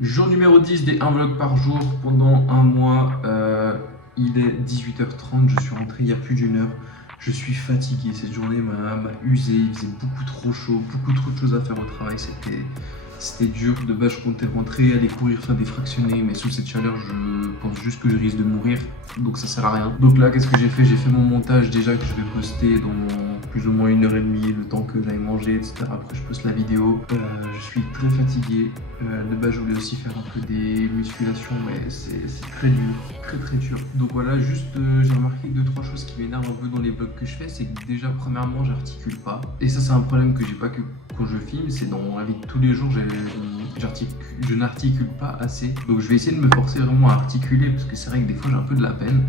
Jour numéro 10 des 1 vlog par jour pendant un mois. Il est 18h30, je suis rentré il y a plus d'une heure. Je suis fatigué, cette journée m'a usé, il faisait beaucoup trop chaud, beaucoup trop de choses à faire au travail, c'était dur. De base, je comptais rentrer, aller courir, faire des fractionnés, mais sous cette chaleur, je pense juste que je risque de mourir, donc ça sert à rien. Donc là, qu'est-ce que j'ai fait? J'ai fait mon montage déjà que je vais poster dans plus ou moins 1h30, le temps que j'aille manger, etc. Après, je poste la vidéo. Je suis très fatigué. De base, je voulais aussi faire un peu des musculations, mais c'est très dur, très dur. Donc voilà, juste j'ai remarqué 2-3 choses qui m'énervent un peu dans les vlogs que je fais, c'est que déjà, premièrement, j'articule pas. Et ça, c'est un problème que j'ai pas que quand je filme, c'est dans la vie de tous les jours, je n'articule pas assez. Donc je vais essayer de me forcer vraiment à articuler, parce que c'est vrai que des fois, j'ai un peu de la peine.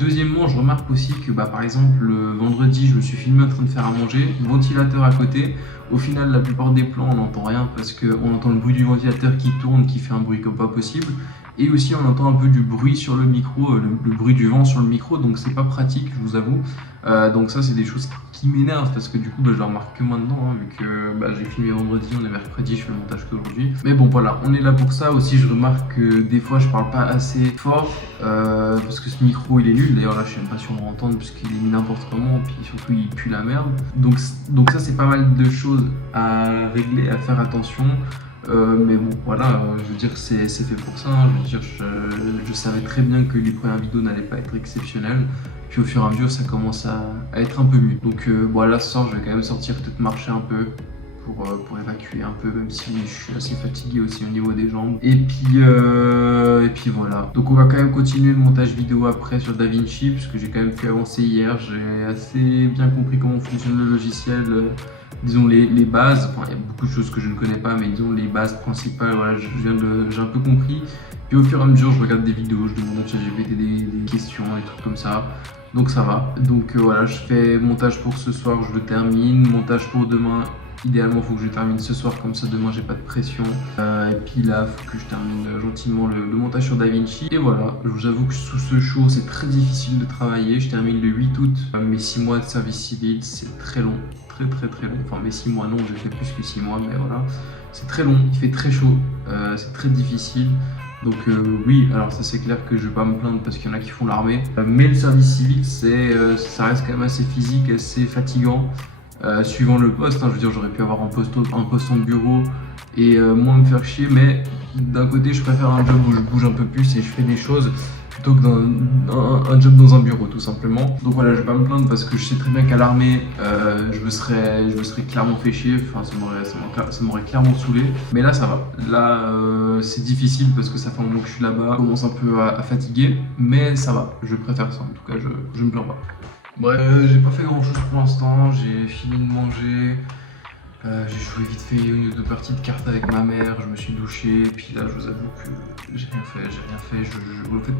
Deuxièmement, je remarque aussi que par exemple le vendredi je me suis filmé en train de faire à manger, ventilateur à côté. Au final, la plupart des plans on n'entend rien parce qu'on entend le bruit du ventilateur qui tourne, qui fait un bruit comme pas possible. Et aussi on entend un peu du bruit sur le micro, le bruit du vent sur le micro, donc c'est pas pratique, je vous avoue. Donc ça c'est des choses qui m'énervent parce que du coup je le remarque que maintenant, hein, vu que j'ai filmé vendredi, on est mercredi, je fais le montage qu'aujourd'hui. Mais bon voilà, on est là pour ça. Aussi je remarque que des fois je parle pas assez fort parce que ce micro il est nul. D'ailleurs là je sais même pas si on va entendre puisqu'il est mis n'importe comment, puis surtout il pue la merde. Donc ça c'est pas mal de choses à régler, à faire attention. Mais bon voilà, je veux dire c'est fait pour ça, hein. Je veux dire je savais très bien que les premières vidéos n'allaient pas être exceptionnelles. Puis au fur et à mesure ça commence à être un peu mieux. Donc voilà, ce soir je vais quand même sortir, peut-être marcher un peu pour évacuer un peu, même si je suis assez fatigué aussi au niveau des jambes. Et puis voilà. Donc on va quand même continuer le montage vidéo après sur DaVinci, puisque j'ai quand même pu avancer hier. J'ai assez bien compris comment fonctionne le logiciel. Disons les bases, enfin il y a beaucoup de choses que je ne connais pas, mais disons les bases principales, voilà, j'ai un peu compris. Puis au fur et à mesure, je regarde des vidéos, je demande à ChatGPT des questions, des trucs comme ça. Donc ça va. Donc voilà, je fais montage pour ce soir, je le termine. Montage pour demain, idéalement, il faut que je termine ce soir, comme ça demain j'ai pas de pression. Et puis là, il faut que je termine gentiment le montage sur DaVinci. Et voilà, j'avoue que sous ce chaud, c'est très difficile de travailler. Je termine le 8 août. Mes 6 mois de service civil, c'est très long. Très long. Enfin, mes 6 mois, non, j'ai fait plus que 6 mois, mais voilà. C'est très long, il fait très chaud, c'est très difficile. Donc oui, alors ça c'est clair que je vais pas me plaindre parce qu'il y en a qui font l'armée. Mais le service civique, ça reste quand même assez physique, assez fatigant. Suivant le poste, hein, je veux dire, j'aurais pu avoir un poste en bureau et moins me faire chier, mais d'un côté, je préfère un job où je bouge un peu plus et je fais des choses plutôt que un job dans un bureau, tout simplement. Donc voilà, je vais pas me plaindre parce que je sais très bien qu'à l'armée, je me serais clairement fait chier, enfin, ça m'aurait clairement saoulé. Mais là, ça va. Là, c'est difficile parce que ça fait un moment que je suis là-bas, je commence un peu à fatiguer, mais ça va, je préfère ça. En tout cas, je me plains pas. Bref, j'ai pas fait grand chose pour l'instant, j'ai fini de manger, j'ai joué vite fait une ou deux parties de cartes avec ma mère, je me suis douché, et puis là je vous avoue que j'ai rien fait. En fait,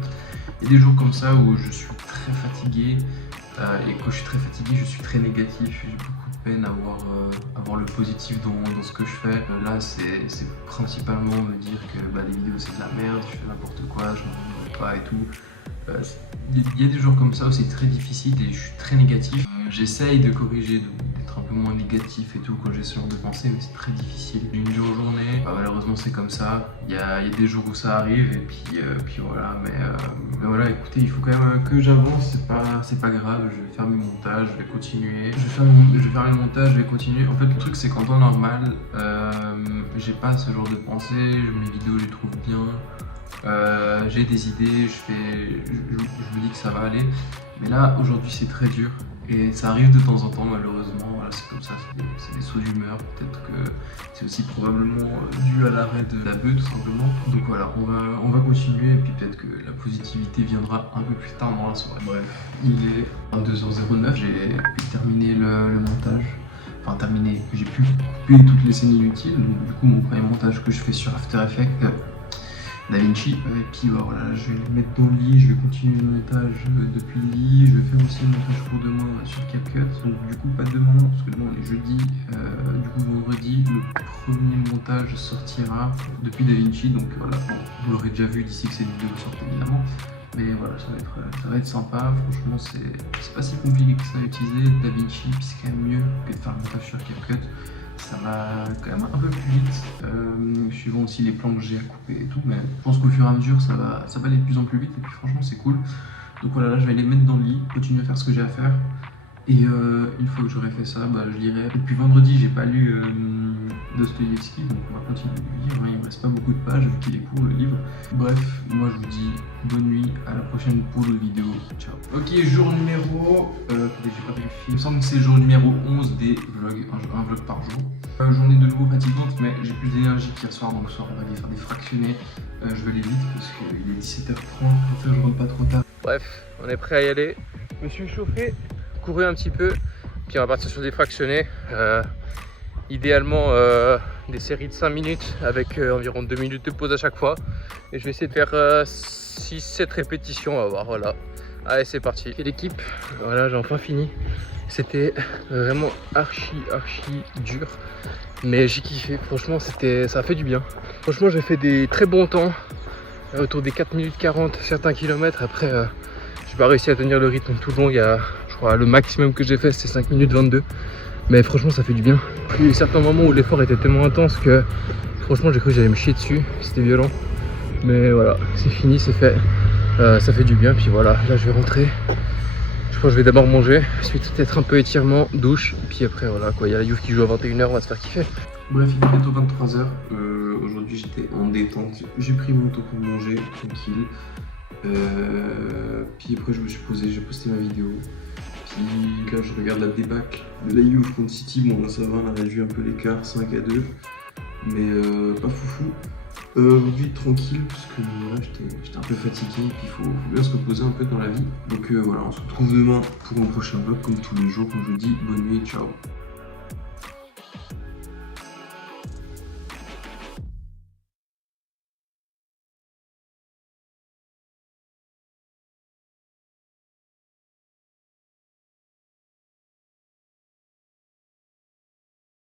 il y a des jours comme ça où je suis très fatigué, et quand je suis très fatigué, je suis très négatif, j'ai beaucoup de peine à voir le positif dans ce que je fais. Là, c'est principalement me dire que les vidéos c'est de la merde, je fais n'importe quoi, je m'en veux pas et tout. Il y a des jours comme ça où c'est très difficile et je suis très négatif. J'essaye de corriger, d'être un peu moins négatif et tout quand j'ai ce genre de pensée, mais c'est très difficile. D'une dure journée, malheureusement c'est comme ça. Il y a des jours où ça arrive et puis voilà. Mais voilà, écoutez, il faut quand même que j'avance, c'est pas grave. Je vais faire mes montages, je vais continuer. Je vais faire mes montages, je vais continuer. En fait, le truc c'est qu'en temps normal, j'ai pas ce genre de pensée. Mes vidéos, je les trouve bien. J'ai des idées, je me dis que ça va aller, mais là aujourd'hui c'est très dur et ça arrive de temps en temps malheureusement. Voilà, c'est comme ça, c'est des sauts d'humeur, peut-être que c'est aussi probablement dû à l'arrêt de la bœuf tout simplement. Donc voilà, on va continuer et puis peut-être que la positivité viendra un peu plus tard dans la soirée. Bref, il est 22h09, j'ai terminé le montage. Enfin terminé, j'ai pu couper toutes les scènes inutiles. Donc du coup mon premier montage que je fais sur After Effects, DaVinci, et puis voilà, je vais le mettre dans le lit, je vais continuer le montage depuis le lit, je vais faire aussi le montage pour demain sur CapCut, donc du coup pas demain, parce que demain on est jeudi, du coup vendredi, le premier montage sortira depuis DaVinci, donc voilà, vous l'aurez déjà vu d'ici que cette vidéo sorte évidemment, mais voilà, ça va être sympa, franchement c'est pas si compliqué que ça à utiliser, DaVinci, puis c'est quand même mieux que de faire le montage sur CapCut. ça va quand même un peu plus vite, suivant aussi les plans que j'ai à couper et tout, mais je pense qu'au fur et à mesure ça va aller de plus en plus vite et puis franchement c'est cool. Donc voilà, là je vais les mettre dans le lit, continuer à faire ce que j'ai à faire. Et une fois que j'aurai fait ça, bah, je lirai. Depuis vendredi, j'ai pas lu Dostoïevski, donc on va continuer de lire. Il me reste pas beaucoup de pages vu qu'il est court le livre. Bref, moi je vous dis bonne nuit, à la prochaine pour d'autres vidéos. Ciao. Ok, jour numéro. J'ai pas vérifié. Il me semble que c'est jour numéro 11 des vlogs, un vlog par jour. Journée de nouveau fatigante, mais j'ai plus d'énergie qu'hier soir, donc ce soir on va aller faire des fractionnés. Je vais aller vite parce qu'il est 17h30, comme ça je rentre pas trop tard. Bref, on est prêt à y aller. Je me suis chauffé, couru un petit peu, puis on va partir sur des fractionnés. Idéalement des séries de 5 minutes avec environ 2 minutes de pause à chaque fois. Et je vais essayer de faire 6-7 répétitions, on va voir, voilà. Allez, c'est parti. Et l'équipe, voilà, j'ai enfin fini. C'était vraiment archi dur, mais j'ai kiffé, franchement ça a fait du bien. Franchement j'ai fait des très bons temps, autour des 4 minutes 40 certains kilomètres. Après j'ai pas réussi à tenir le rythme tout le long. Je crois le maximum que j'ai fait c'est 5 minutes 22, mais franchement ça fait du bien. Il y a eu certains moments où l'effort était tellement intense que franchement j'ai cru que j'allais me chier dessus, c'était violent, mais voilà, c'est fini, c'est fait. Ça fait du bien, puis voilà, là je vais rentrer. Je crois que je vais d'abord manger, ensuite peut-être un peu étirement, douche, puis après voilà quoi, il y a la Juve qui joue à 21h, on va se faire kiffer. Bref, il est bientôt 23h, aujourd'hui j'étais en détente, j'ai pris mon temps pour manger, tranquille. Puis après je me suis posé, j'ai posté ma vidéo. Puis là je regarde la débâcle de la Juve contre City, bon là ça va, on a réduit un peu l'écart, 5-2, mais pas foufou. Aujourd'hui tranquille parce que voilà, j'étais un peu fatigué et puis il faut bien se reposer un peu dans la vie. Donc voilà, on se retrouve demain pour un prochain vlog comme tous les jours. Comme je vous dis, bonne nuit, ciao.